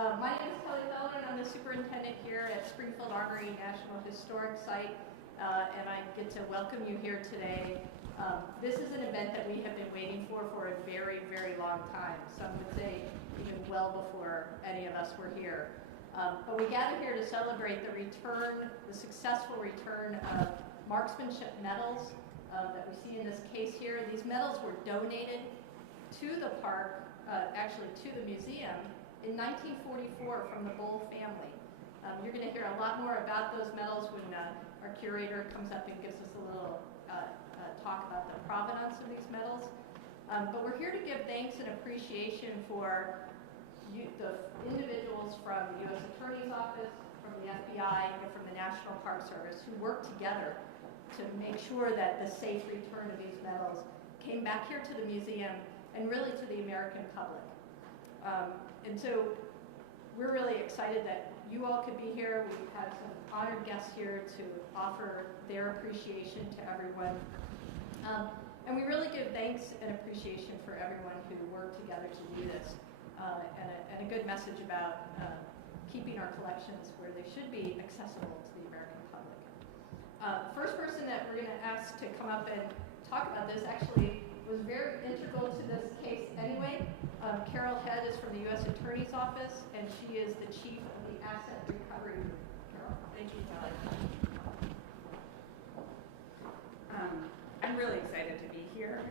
My name is Kelly Feller, and I'm the superintendent here at Springfield Armory National Historic Site, and I get to welcome you here today. This is an event that we have been waiting for a very, very long time. Some would say even well before any of us were here. But we gather here to celebrate the successful return of Marksmanship Medals that we see in this case here. These medals were donated to the park, actually to the museum, in 1944 from the Bull family. You're going to hear a lot more about those medals when our curator comes up and gives us a little talk about the provenance of these medals. But we're here to give thanks and appreciation for the individuals from the U.S. Attorney's Office, from the FBI, and from the National Park Service who worked together to make sure that the safe return of these medals came back here to the museum and really to the American public. And so we're really excited that you all could be here. We have some honored guests here to offer their appreciation to everyone. And we really give thanks and appreciation for everyone who worked together to do this, and a good message about keeping our collections where they should be accessible to the American public. The first person that we're going to ask to come up and talk about this actually was very integral to this case anyway. Carol Head is from the U.S. Attorney's Office, and she is the chief of the Asset Recovery Group. Carol. Thank you, Kelly. I'm really excited to be here.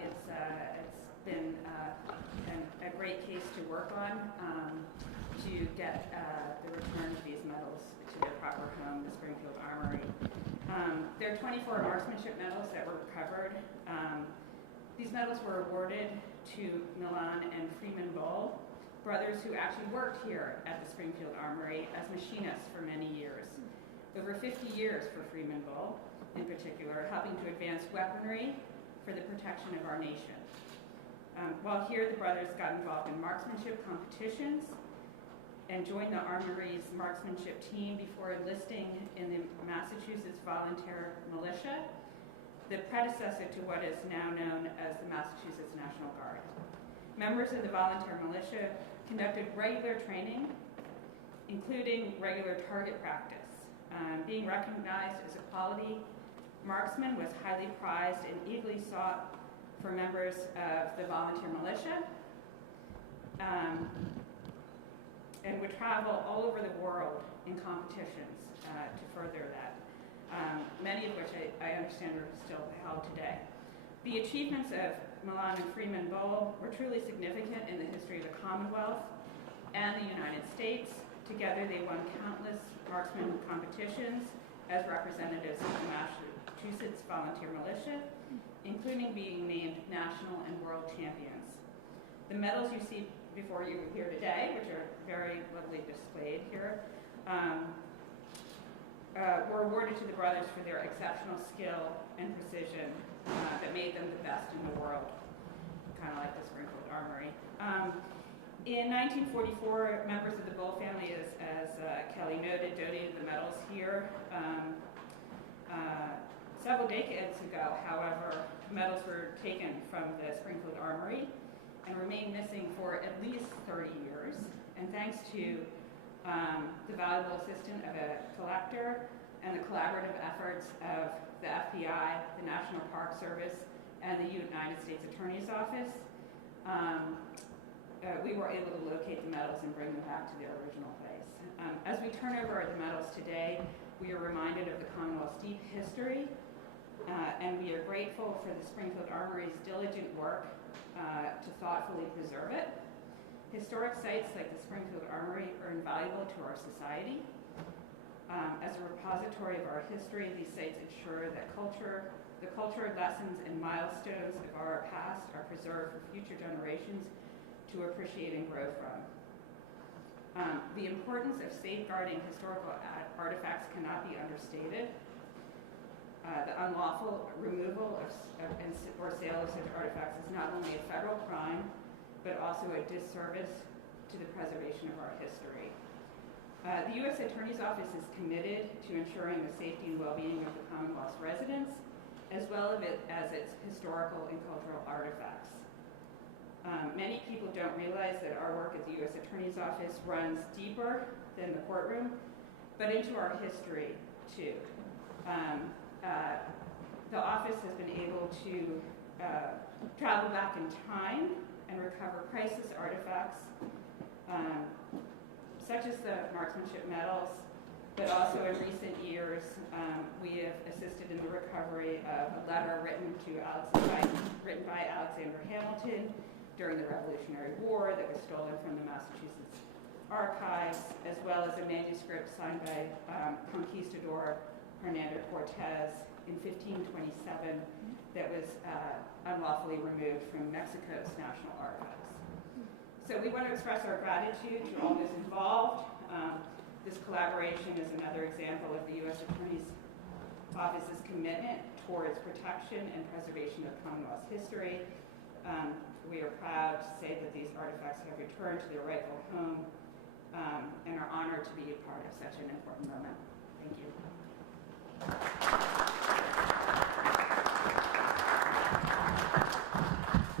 It's been a great case to work on to get the return of these medals to their proper home, the Springfield Armory. There are 24 Marksmanship Medals that were recovered. These medals were awarded to Milan and Freeman Bull, brothers who actually worked here at the Springfield Armory as machinists for many years. Over 50 years for Freeman Bull, in particular, helping to advance weaponry for the protection of our nation. While here, the brothers got involved in marksmanship competitions and joined the Armory's marksmanship team before enlisting in the Massachusetts Volunteer Militia, the predecessor to what is now known as the Massachusetts National Guard. Members of the volunteer militia conducted regular training, including regular target practice. Being recognized as a quality marksman was highly prized and eagerly sought for members of the volunteer militia, and would travel all over the world in competitions to further that. Many of which I understand are still held today. The achievements of Milan and Freeman Bull were truly significant in the history of the Commonwealth and the United States. Together they won countless marksman competitions as representatives of the Massachusetts Volunteer Militia, including being named national and world champions. The medals you see before you here today, which are very lovely displayed here, were awarded to the brothers for their exceptional skill and precision that made them the best in the world, kind of like the Springfield Armory. In 1944, members of the Bull family, as Kelly noted, donated the medals here. Several decades ago, however, medals were taken from the Springfield Armory and remained missing for at least 30 years. And thanks to the valuable assistance of a collector and the collaborative efforts of the FBI, the National Park Service, and the United States Attorney's Office, we were able to locate the medals and bring them back to their original place. As we turn over the medals today, we are reminded of the Commonwealth's deep history, and we are grateful for the Springfield Armory's diligent work to thoughtfully preserve it. Historic sites like the Springfield Armory are invaluable to our society. As a repository of our history, these sites ensure that the culture, lessons, and milestones of our past are preserved for future generations to appreciate and grow from. The importance of safeguarding historical artifacts cannot be understated. The unlawful removal or sale of such artifacts is not only a federal crime, but also a disservice to the preservation of our history. The U.S. Attorney's Office is committed to ensuring the safety and well-being of the Commonwealth's residents, as well as its historical and cultural artifacts. Many people don't realize that our work at the U.S. Attorney's Office runs deeper than the courtroom, but into our history too. The office has been able to travel back in time and recover priceless artifacts, such as the Marksmanship Medals, but also in recent years, we have assisted in the recovery of a letter written by Alexander Hamilton during the Revolutionary War that was stolen from the Massachusetts archives, as well as a manuscript signed by Conquistador Hernando Cortez in 1527 that was unlawfully removed from Mexico's national archives. So we want to express our gratitude to all those involved. This collaboration is another example of the U.S. Attorney's Office's commitment towards protection and preservation of Commonwealth history. We are proud to say that these artifacts have returned to their rightful home and are honored to be a part of such an important moment. Thank you.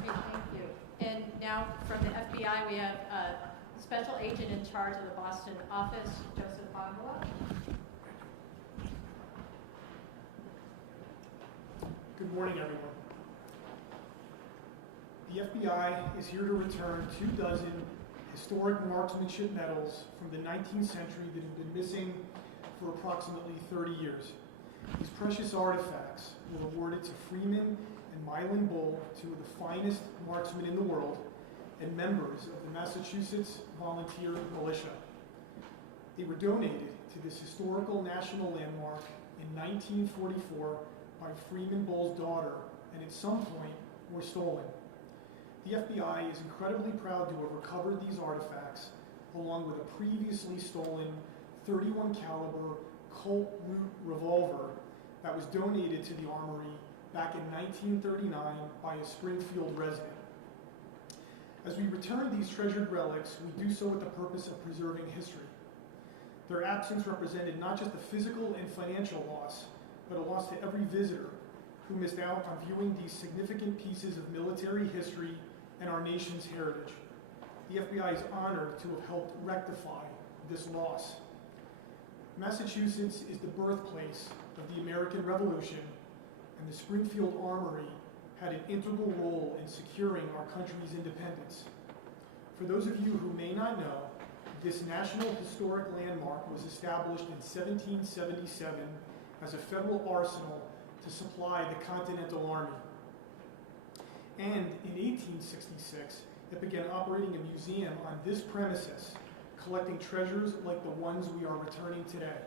Great, thank you. And now from the FBI, we have Special Agent in charge of the Boston office, Joseph Bongola. Good morning, everyone. The FBI is here to return 24 historic Marksmanship Medals from the 19th century that have been missing for approximately 30 years. These precious artifacts were awarded to Freeman and Mylan Bull, two of the finest marksmen in the world, and members of the Massachusetts Volunteer Militia. They were donated to this historical national landmark in 1944 by Freeman Bull's daughter, and at some point were stolen. The FBI is incredibly proud to have recovered these artifacts, along with a previously stolen .31 caliber Colt Root revolver that was donated to the Armory back in 1939 by a Springfield resident. As we return these treasured relics, we do so with the purpose of preserving history. Their absence represented not just a physical and financial loss, but a loss to every visitor who missed out on viewing these significant pieces of military history and our nation's heritage. The FBI is honored to have helped rectify this loss. Massachusetts is the birthplace of the American Revolution, and the Springfield Armory had an integral role in securing our country's independence. For those of you who may not know, this National Historic Landmark was established in 1777 as a federal arsenal to supply the Continental Army. And in 1866, it began operating a museum on this premises, collecting treasures like the ones we are returning today.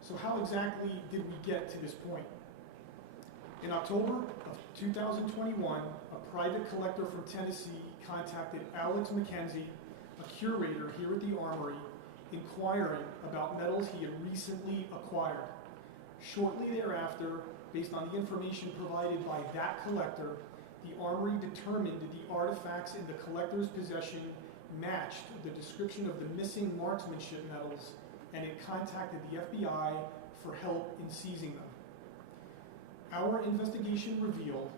So how exactly did we get to this point? In October of 2021, a private collector from Tennessee contacted Alex McKenzie, a curator here at the Armory, inquiring about medals he had recently acquired. Shortly thereafter, based on the information provided by that collector, the Armory determined that the artifacts in the collector's possession matched the description of the missing Marksmanship Medals, and it contacted the FBI for help in seizing them. Our investigation revealed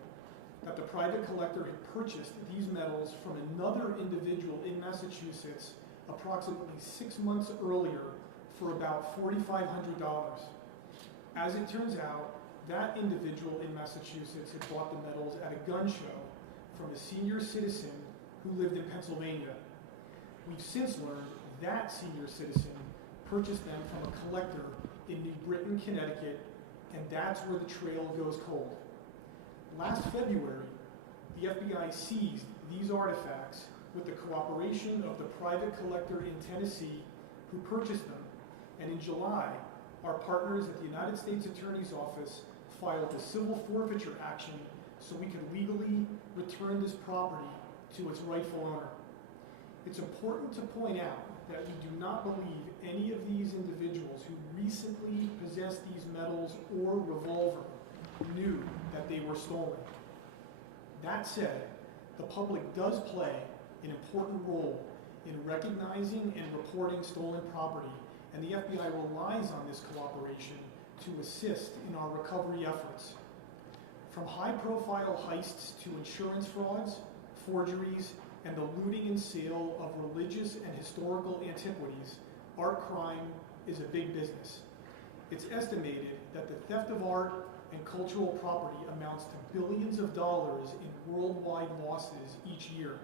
that the private collector had purchased these medals from another individual in Massachusetts approximately 6 months earlier for about $4,500. As it turns out, that individual in Massachusetts had bought the medals at a gun show from a senior citizen who lived in Pennsylvania. We've since learned that senior citizen purchased them from a collector in New Britain, Connecticut, and that's where the trail goes cold. Last February, the FBI seized these artifacts with the cooperation of the private collector in Tennessee who purchased them, and in July, our partners at the United States Attorney's Office filed a civil forfeiture action so we could legally return this property to its rightful owner. It's important to point out that we do not believe any of these individuals who recently possessed these medals or revolver knew that they were stolen. That said, the public does play an important role in recognizing and reporting stolen property, and the FBI relies on this cooperation to assist in our recovery efforts. From high-profile heists to insurance frauds, forgeries, and the looting and sale of religious and historical antiquities, art crime is a big business. It's estimated that the theft of art and cultural property amounts to billions of dollars in worldwide losses each year.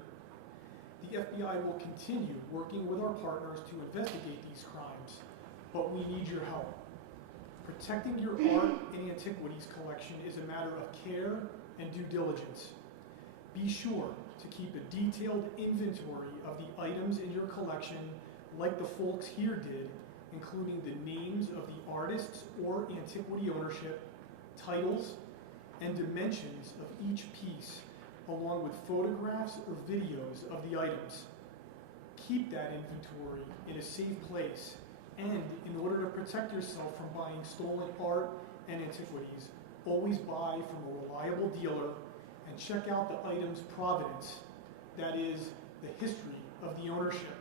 The FBI will continue working with our partners to investigate these crimes, but we need your help. Protecting your art and antiquities collection is a matter of care and due diligence. Be sure to keep a detailed inventory of the items in your collection like the folks here did, including the names of the artists or antiquity ownership, titles, and dimensions of each piece, along with photographs or videos of the items. Keep that inventory in a safe place, and in order to protect yourself from buying stolen art and antiquities, always buy from a reliable dealer and check out the item's provenance, that is, the history of the ownership.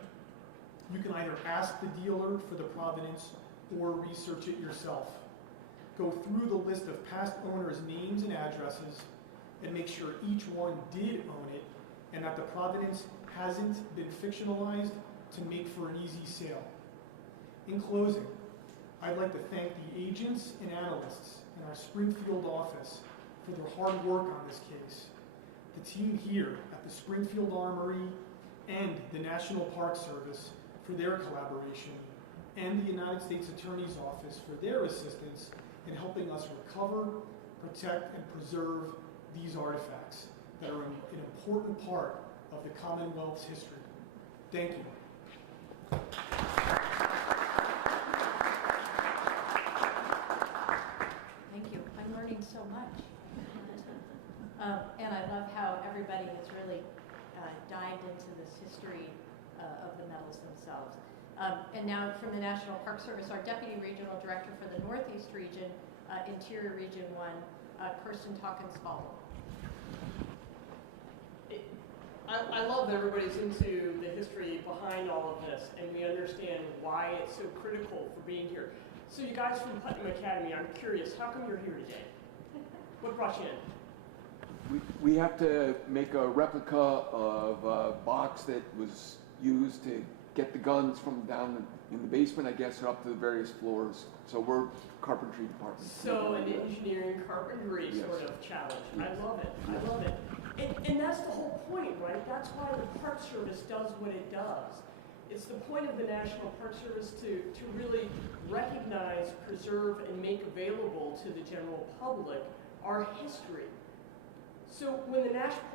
You can either ask the dealer for the provenance or research it yourself. Go through the list of past owners' names and addresses and make sure each one did own it and that the provenance hasn't been fictionalized to make for an easy sale. In closing, I'd like to thank the agents and analysts in our Springfield office for their hard work on this case, the team here at the Springfield Armory and the National Park Service for their collaboration, and the United States Attorney's Office for their assistance in helping us recover, protect, and preserve these artifacts that are an important part of the Commonwealth's history. Thank you. Thank you. I'm learning so much. And I love how everybody has really dived into this history of the medals themselves. And now from the National Park Service, our Deputy Regional Director for the Northeast Region, Interior Region 1, Kirsten Talkins-Spalding. I love that everybody's into the history behind all of this, and we understand why it's so critical for being here. So you guys from Putnam Academy, I'm curious, how come you're here today? What brought you in? We have to make a replica of a box that was used to get the guns from down in the basement, I guess, up to the various floors. So we're carpentry department. So an engineering carpentry sort of challenge. Yes. I love it. I love it. And that's the whole point, right? That's why the Park Service does what it does. It's the point of the National Park Service to really recognize, preserve, and make available to the general public our history. So when the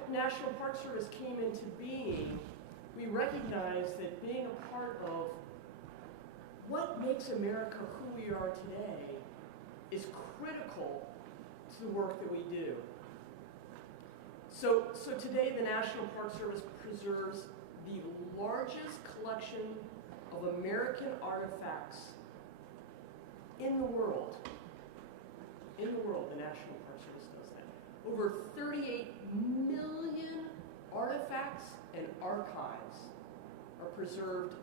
National Park Service came into being, we recognized that being a part of what makes America who we are today is critical to the work that we do. So today the National Park Service preserves the largest collection of American artifacts in the world. In the world, the National Park Service does that. Over 38 million artifacts and archives are preserved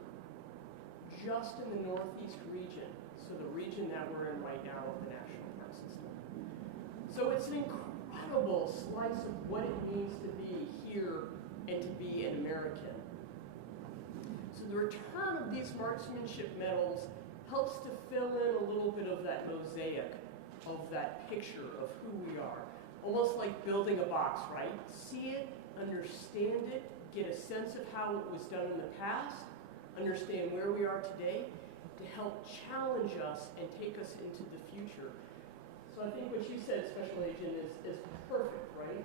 just in the Northeast region, so the region that we're in right now of the National Park System. So it's an incredible slice of what it means to be here and to be an American. So the return of these Marksmanship Medals helps to fill in a little bit of that mosaic, of that picture of who we are. Almost like building a box, right? See it, understand it, get a sense of how it was done in the past, understand where we are today, to help challenge us and take us into the future. So I think what you said, Special Agent, is perfect, right?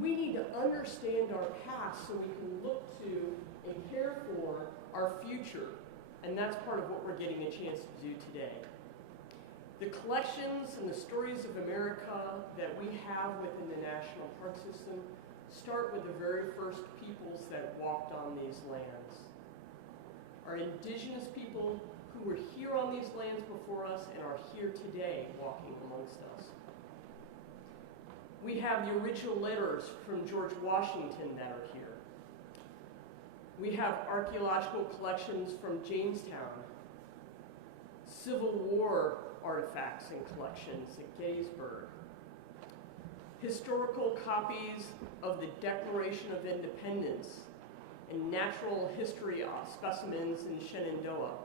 We need to understand our past so we can look to and care for our future. And that's part of what we're getting a chance to do today. The collections and the stories of America that we have within the National Park System start with the very first peoples that walked on these lands. Our indigenous people who were here on these lands before us and are here today walking amongst us. We have the original letters from George Washington that are here. We have archaeological collections from Jamestown, Civil War artifacts and collections at Gettysburg. historical copies of the Declaration of Independence, and natural history specimens in Shenandoah.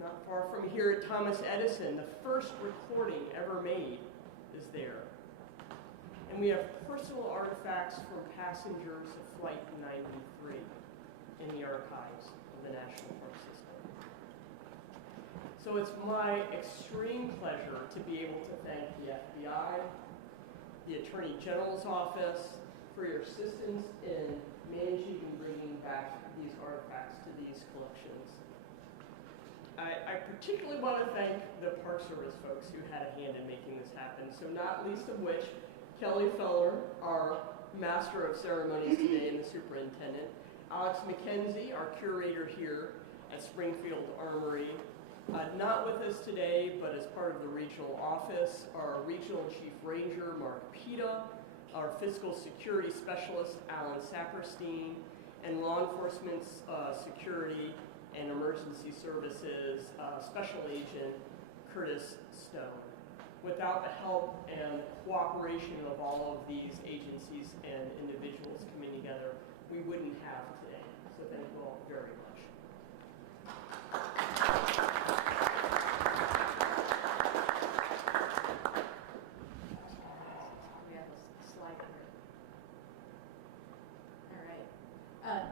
Not far from here at Thomas Edison, the first recording ever made is there. And we have personal artifacts from passengers of Flight 93 in the archives of the National Park System. So it's my extreme pleasure to be able to thank the FBI, the Attorney General's Office, for your assistance in managing and bringing back these artifacts to these collections. I particularly want to thank the Park Service folks who had a hand in making this happen, so not least of which Kelly Feller, our Master of Ceremonies today and the Superintendent, Alex McKenzie, our curator here at Springfield Armory, not with us today, but as part of the regional office, our Regional Chief Ranger, Mark Pita, our Fiscal Security Specialist, Alan Saperstein, and Law Enforcement Security and Emergency Services Special Agent, Curtis Stone. Without the help and cooperation of all of these agencies and individuals coming together, we wouldn't have today. So thank you all very much. We have a slide here. All right.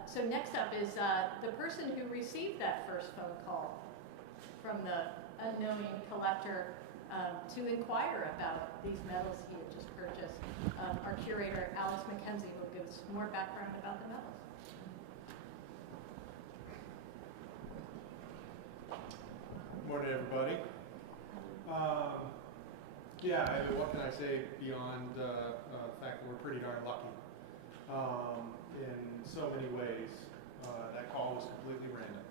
So next up is the person who received that first phone call from the unknowing collector to inquire about these medals he had just purchased. Our curator, Alex McKenzie, will give us more background about the medals. Good morning, everybody. What can I say beyond the fact that we're pretty darn lucky in so many ways. That call was completely random.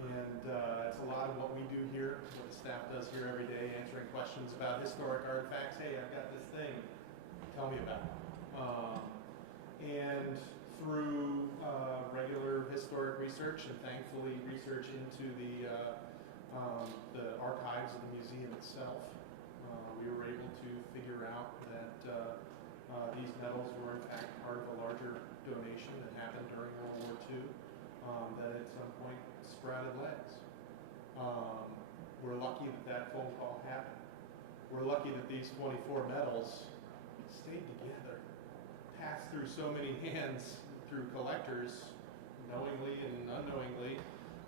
And it's a lot of what we do here, what the staff does here every day, answering questions about historic artifacts. Hey, I've got this thing. Tell me about it. And through regular historic research and thankfully research into the archives of the museum itself, we were able to figure out that these medals were in fact part of a larger donation that happened during World War II that at some point sprouted legs. We're lucky that that phone call happened. We're lucky that these 24 medals stayed together, passed through so many hands, through collectors, knowingly and unknowingly,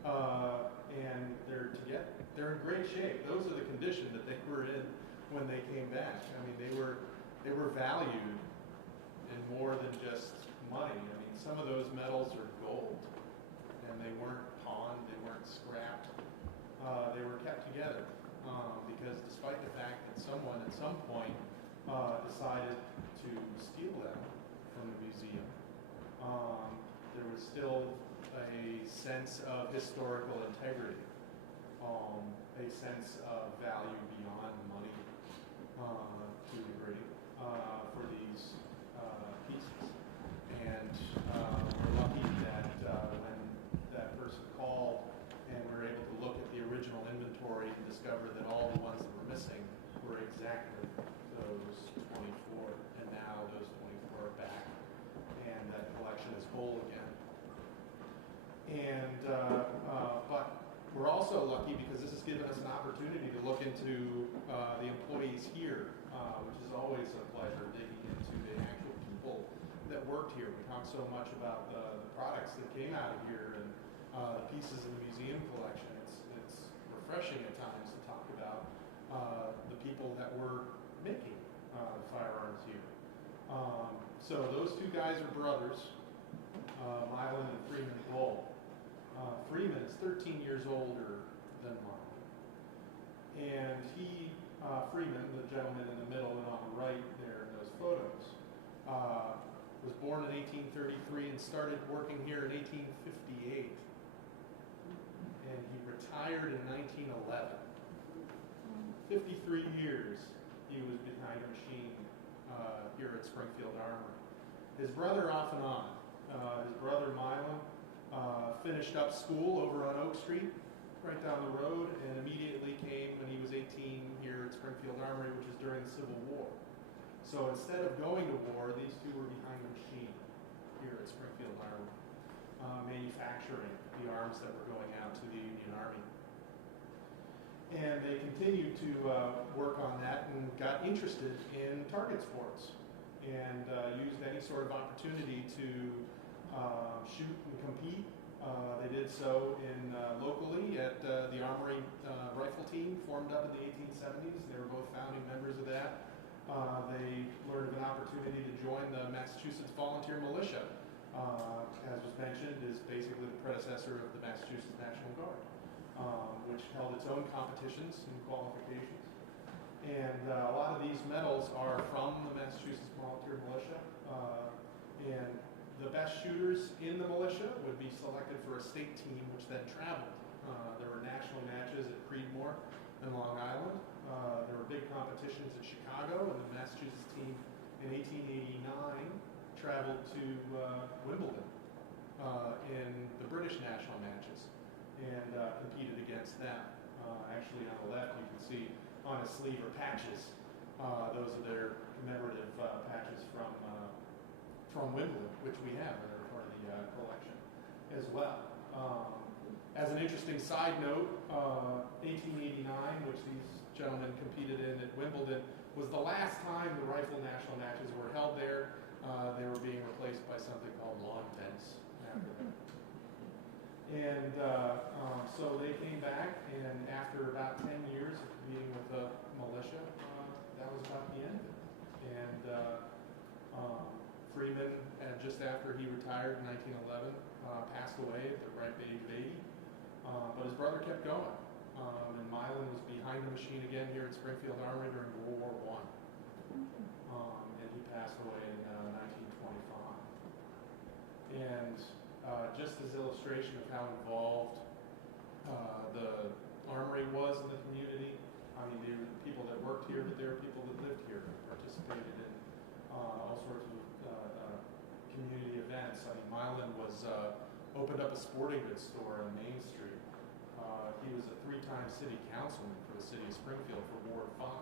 and they're together. They're in great shape. Those are the condition that they were in when they came back. I mean, they were valued in more than just money. I mean, some of those medals are gold, and they weren't pawned, they weren't scrapped. They were kept together because despite the fact that someone at some point decided to steal them from the museum, there was still a sense of historical integrity, a sense of value beyond money to a degree for these pieces. And we're lucky that when that person called and we were able to look at the original inventory and discover that all the ones that were missing were exactly those 24, and now those 24 are back, and that collection is whole again. And but we're also lucky because this has given us an opportunity to look into the employees here, which is always a pleasure, digging into the actual people that worked here. We talk so much about the products that came out of here and the pieces in the museum collection. It's refreshing at times to talk about the people that were making firearms here. So those two guys are brothers, Milan and Freeman Gold. Freeman is 13 years older than Milan. And Freeman, the gentleman in the middle and on the right there in those photos, was born in 1833 and started working here in 1858. And he retired in 1911. 53 years he was behind a machine here at Springfield Armory. His brother off and on. His brother Milan finished up school over on Oak Street right down the road, and immediately came when he was 18 here at Springfield Armory, which was during the Civil War. So instead of going to war, these two were behind the machine here at Springfield Armory, manufacturing the arms that were going out to the Union Army. And they continued to work on that and got interested in target sports and used any sort of opportunity to shoot and compete. They did so locally at the Armory rifle team, formed up in the 1870s. They were both founding members of that. They learned of an opportunity to join the Massachusetts Volunteer Militia, as was mentioned, is basically the predecessor of the Massachusetts National Guard, which held its own competitions and qualifications. And a lot of these medals are from the Massachusetts Volunteer Militia. And the best shooters in the militia would be selected for a state team, which then traveled. There were national matches at Creedmoor and Long Island. There were big competitions in Chicago, and the Massachusetts team in 1889 traveled to Wimbledon in the British national matches and competed against them. Actually, on the left, you can see on his sleeve are patches. Those are their commemorative patches from Wimbledon, which we have, and they're part of the collection as well. As an interesting side note, 1889, which these gentlemen competed in at Wimbledon, was the last time the rifle national matches were held there. They were being replaced by something called lawn tents after that. And so they came back, and after about 10 years of competing with the militia, that was about the end. And Freeman, just after he retired in 1911, passed away at the ripe age of 80. But his brother kept going. And Milan was behind the machine again here at Springfield Armory during World War I. And he passed away in 1925. And just as illustration of how involved the Armory was in the community, I mean, there were people that worked here, but there were people that lived here and participated in all sorts of community events. I mean, Milan was opened up a sporting goods store on Main Street. He was a 3-time city councilman for the city of Springfield for Ward 5.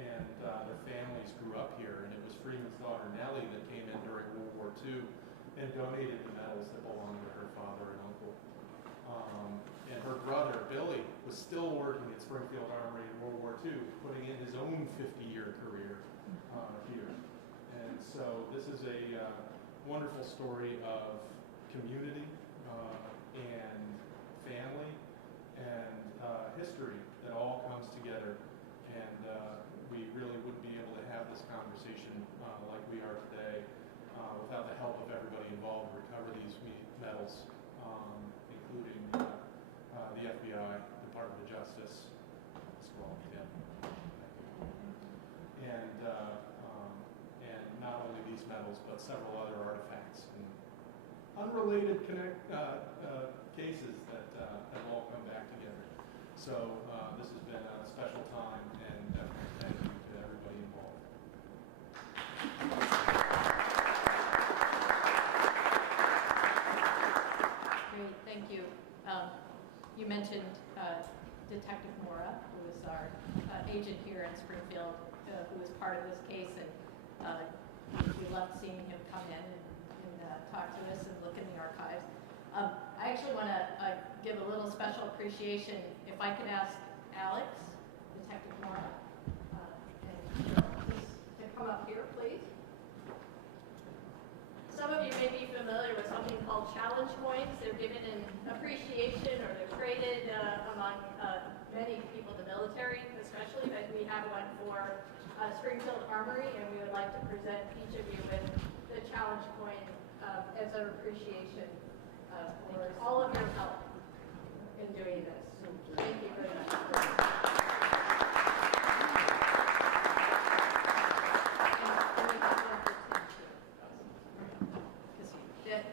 And their families grew up here, and it was Freeman's daughter Nellie that came in during World War II and donated the medals that belonged to her father and uncle. And her brother, Billy, was still working at Springfield Armory in World War II, putting in his own 50-year career here. And so this is a wonderful story of community and family and history that all comes together. And we really wouldn't be able to have this conversation like we are today without the help of everybody involved to recover these medals, including the FBI, Department of Justice, and not only these medals, but several other artifacts and unrelated cases that have all come back together. So this has been a special time, and thank you to everybody involved. Great, thank you. You mentioned Detective Mora, who is our agent here in Springfield, who was part of this case, and we loved seeing him come in and talk to us and look in the archives. I actually want to give a little special appreciation, if I could ask Alex, Detective Mora, to come up here, please. Some of you may be familiar with something called challenge coins. They're given in appreciation, or they're traded among many people in the military, especially, but we have one for Springfield Armory, and we would like to present each of you with the challenge coin as an appreciation for all of your help in doing this. Thank you very much.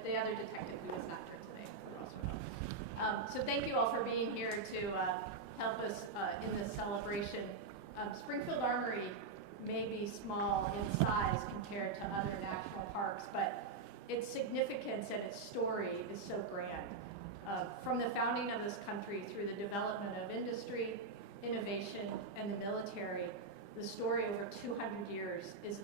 The other detective who is not here today. So thank you all for being here to help us in this celebration. Springfield Armory may be small in size compared to other national parks, but its significance and its story is so grand. From the founding of this country through the development of industry, innovation, and the military, the story over 200 years is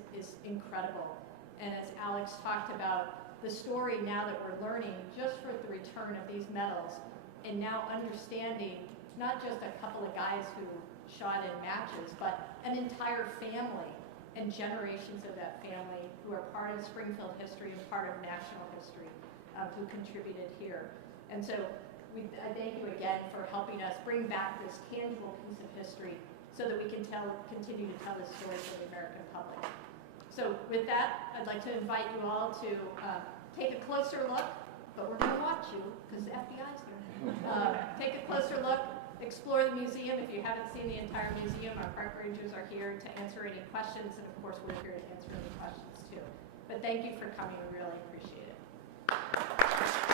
incredible. And as Alex talked about, the story now that we're learning just for the return of these medals, and now understanding not just a couple of guys who shot in matches, but an entire family and generations of that family who are part of Springfield history and part of national history, who contributed here. And so I thank you again for helping us bring back this tangible piece of history so that we can continue to tell this story for the American public. So with that, I'd like to invite you all to take a closer look, but we're going to watch you because the FBI's there. Take a closer look, explore the museum. If you haven't seen the entire museum, our park rangers are here to answer any questions, and of course we're here to answer any questions too. But thank you for coming, we really appreciate it.